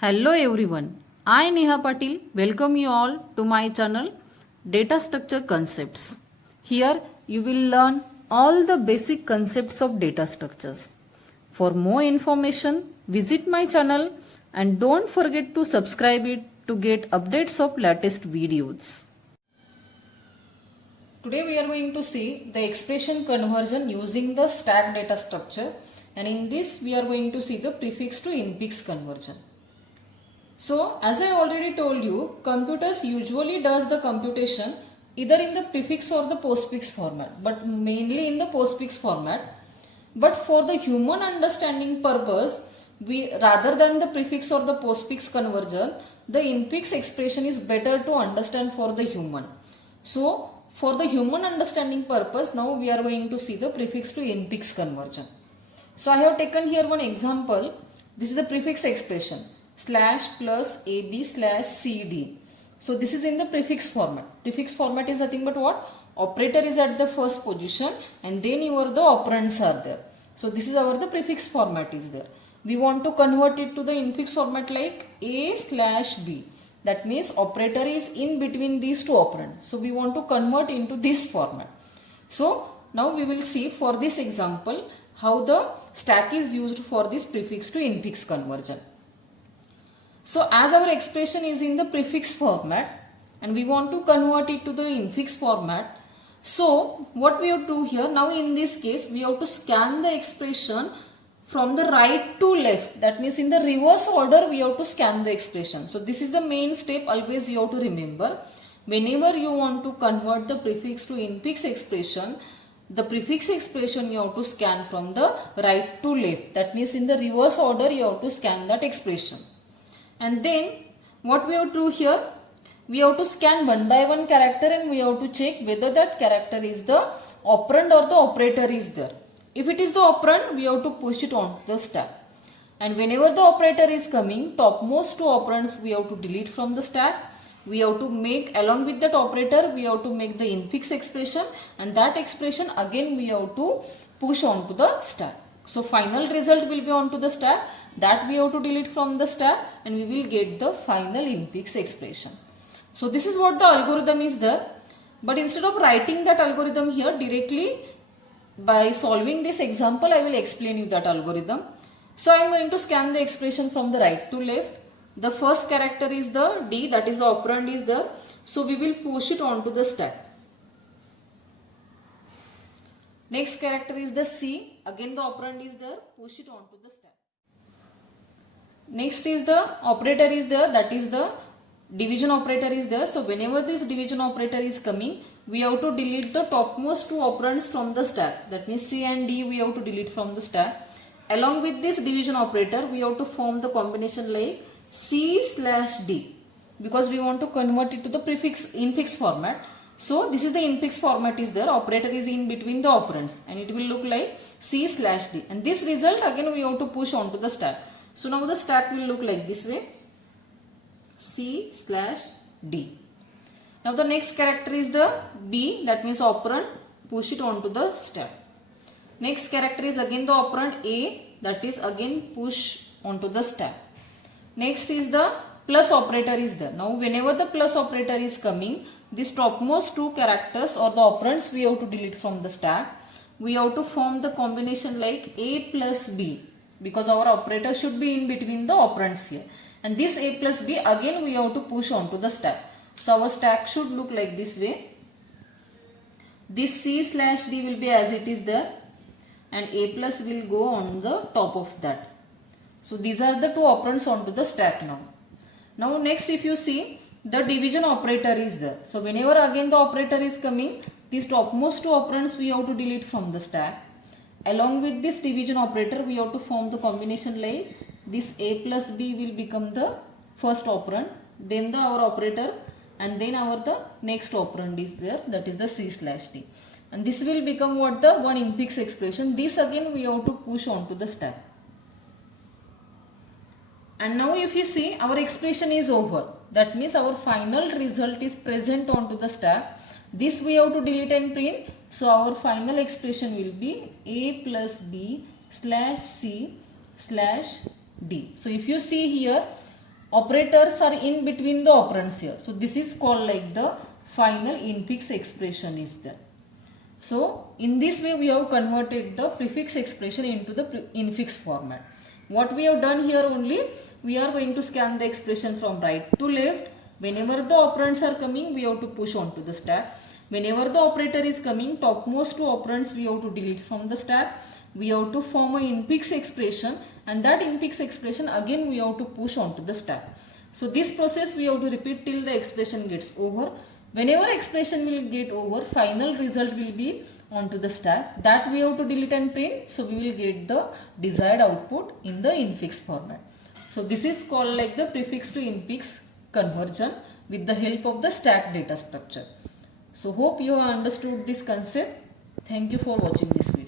Hello everyone, I Neha Patil welcome you all to my channel Data Structure Concepts. Here you will learn all the basic concepts of data structures. For more information, visit my channel and don't forget to subscribe it to get updates of latest videos. Today we are going to see the expression conversion using the stack data structure, and in this we are going to see the prefix to infix conversion. So as I already told you, computers usually does the computation either in the prefix or the postfix format, but mainly in the postfix format. But for the human understanding purpose, we rather than the prefix or the postfix conversion, the infix expression is better to understand for the human. So for the human understanding purpose, now we are going to see the prefix to infix conversion. So I have taken here one example. This is the prefix expression slash plus AB slash CD. So this is in the prefix format. Prefix format is nothing but what? Operator is at the first position and then your the operands are there. So this is our the prefix format is there. We want to convert it to the infix format like A slash B. That means operator is in between these two operands. So we want to convert into this format. So now we will see for this example how the stack is used for this prefix to infix conversion. So as our expression is in the prefix format and we want to convert it to the infix format. So what we have to do here, now in this case we have to scan the expression from the right to left. That means in the reverse order we have to scan the expression. So this is the main step, always you have to remember. Whenever you want to convert the prefix to infix expression, the prefix expression you have to scan from the right to left. That means in the reverse order you have to scan that expression. And then what we have to do here, we have to scan one by one character and we have to check whether that character is the operand or the operator is there. If it is the operand, we have to push it on the stack. And whenever the operator is coming, topmost two operands we have to delete from the stack. We have to make, along with that operator, we have to make the infix expression, and that expression again we have to push onto the stack. So final result will be onto the stack, that we have to delete from the stack, and we will get the final infix expression. So this is what the algorithm is there. But instead of writing that algorithm here directly, by solving this example, I will explain you that algorithm. So I am going to scan the expression from the right to left. The first character is the D, that is the operand is there. So we will push it onto the stack. Next character is the C, again the operand is there, push it onto the stack. Next is the operator is there, that is the division operator is there. So whenever this division operator is coming, we have to delete the topmost two operands from the stack. That means C and D we have to delete from the stack. Along with this division operator, we have to form the combination like C slash D, because we want to convert it to the prefix infix format. So this is the infix format is there, operator is in between the operands and it will look like C slash D, and this result again we have to push onto the stack. So now the stack will look like this way, C slash D. Now the next character is the B, that means operand, push it onto the stack. Next character is again the operand A, that is again push onto the stack. Next is the plus operator is there. Now whenever the plus operator is coming, these topmost two characters or the operands we have to delete from the stack. We have to form the combination like A plus B, because our operator should be in between the operands here. And this A plus B again we have to push onto the stack. So our stack should look like this way. This C slash D will be as it is there, and A plus will go on the top of that. So these are the two operands onto the stack now. Now next if you see, the division operator is there. So whenever again the operator is coming, these topmost two operands we have to delete from the stack. Along with this division operator, we have to form the combination like this A plus B will become the first operand, then the our operator, and then our the next operand is there, that is the C slash D. And this will become what the one infix expression. This again we have to push onto the stack. And now if you see, our expression is over. That means our final result is present onto the stack. This we have to delete and print. So our final expression will be A plus B slash C slash D. So if you see here, operators are in between the operands here. So this is called like the final infix expression is there. So in this way we have converted the prefix expression into the infix format. What we have done here only, we are going to scan the expression from right to left. Whenever the operands are coming, we have to push onto the stack. Whenever the operator is coming, topmost two operands we have to delete from the stack. We have to form a infix expression, and that infix expression again we have to push onto the stack. So this process we have to repeat till the expression gets over. Whenever expression will get over, final result will be onto the stack. That we have to delete and print. So we will get the desired output in the infix format. So this is called like the prefix to infix conversion with the help of the stack data structure. So hope you have understood this concept. Thank you for watching this video.